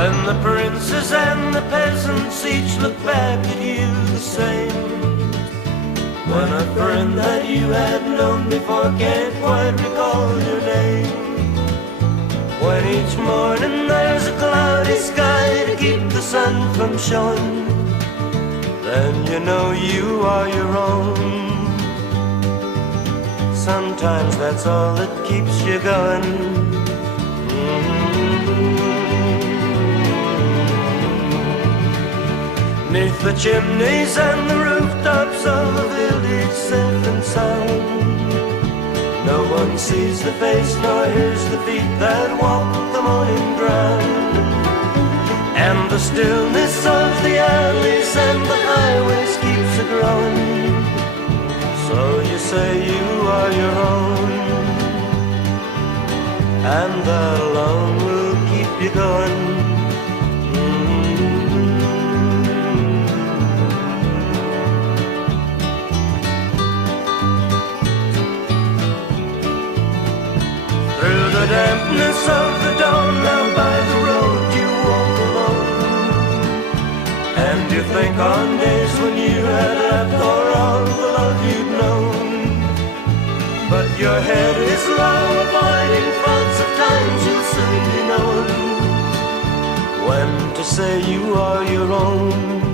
When the princes and the peasants each look back at you the same. When a friend that you had known before can't quite recall your name. When each morning there's a cloudy sky to keep the sun from showing, then you know you are your own. Sometimes that's all that keeps you going. Neath the chimneys and the rooftops of a village safe and sound, no one sees the face nor hears the feet that walk the morning ground. And the stillness of the alleys and the highways keeps a growing. So you say you are your own, and that alone will keep you going. Through the dampness of the dawn, now by the road you walk alone, and you think on days when you had left or all the love you'd known. But your head is low, avoiding thoughts of times you'll soon be known, when to say you are your own.